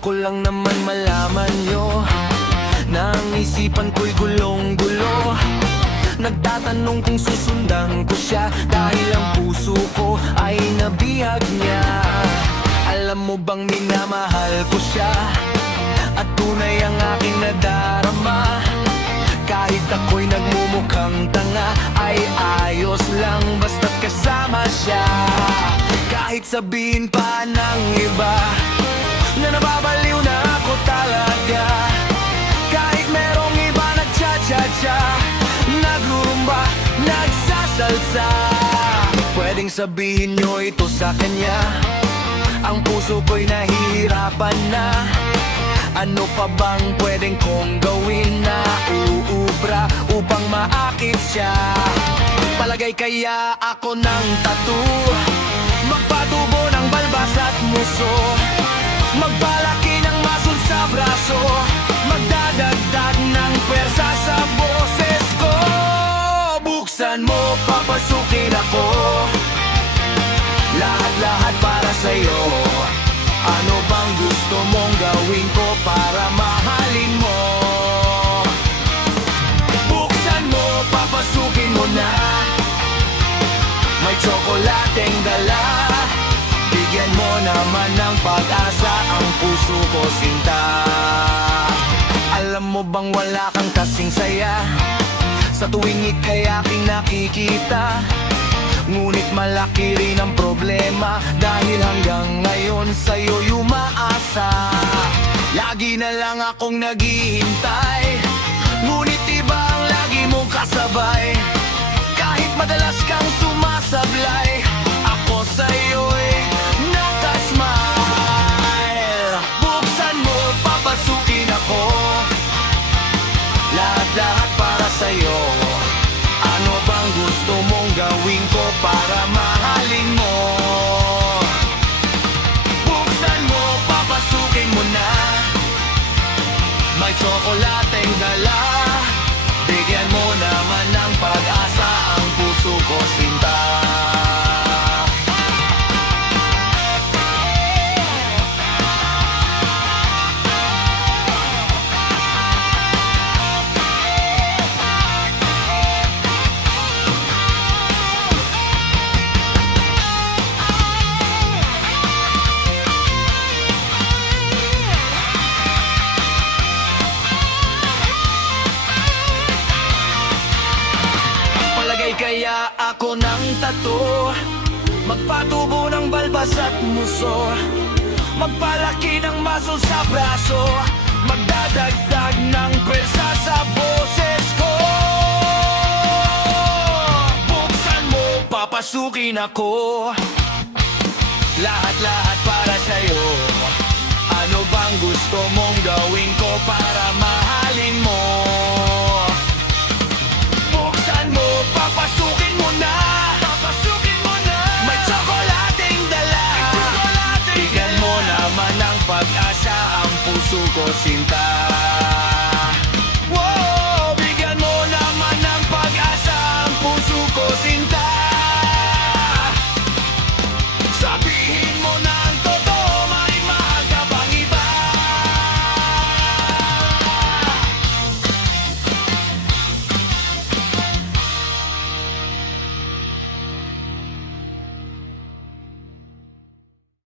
ko lang naman malaman nyo na ang isipan ko'y gulong-gulo. Nagtatanong kung susundan ko siya dahil ang puso ko ay nabihag niya. Alam mo bang minamahal ko siya at tunay ang aking nadarama. Kahit ako'y nagmumukhang tanga ay ayos lang basta't kasama siya. Kahit sabihin pa ng iba na nababaliw na ako talaga, kahit merong iba nagcha-cha-cha, nagrurumba, nagsasalsa, pwedeng sabihin nyo ito sa kanya. Ang puso ko'y nahihirapan na. Ano pa bang pwedeng kong gawin na uubra upang maakit siya? Palagay kaya ako ng tattoo, magpatubo ng balbas at muso, magpalaki ng muscle sa braso, magdadagdag ng pwersa sa boses ko. Buksan mo, papasukin ako, lahat-lahat para sa'yo. Ano bang gusto mong gawin ko para mahalin mo? Buksan mo, papasukin mo na, may tsokolateng dala. Bigyan mo naman ng pag-asa ang puso ko, sinta. Alam mo bang wala kang kasing saya sa tuwing ika'y aking nakikita? Ngunit malaki rin ang problema dahil hanggang ngayon sa'yo'y umaasa. Lagi na lang akong naghihintay, ngunit iba ang lagi mong kasabay. Kahit madalas kang sumasablay, ako sa'yo'y nakasmile. Buksan mo, papasukin ako, lahat-lahat para sa'yo. Ano bang gusto mong gawin ko para mahalin mo? Buksan mo, papasukin mo na, may tsokolateng dala. Bigyan mo naman ng pag-asa ang puso ko, sinta. Kaya ako ng tattoo, magpatubo ng balbas at muso, magpalaki ng muscle sa braso, magdadagdag ng pwersa sa boses ko. Buksan mo, papasukin ako, lahat-lahat para sa'yo. Ano bang gusto mong gawin ko para mahalin mo?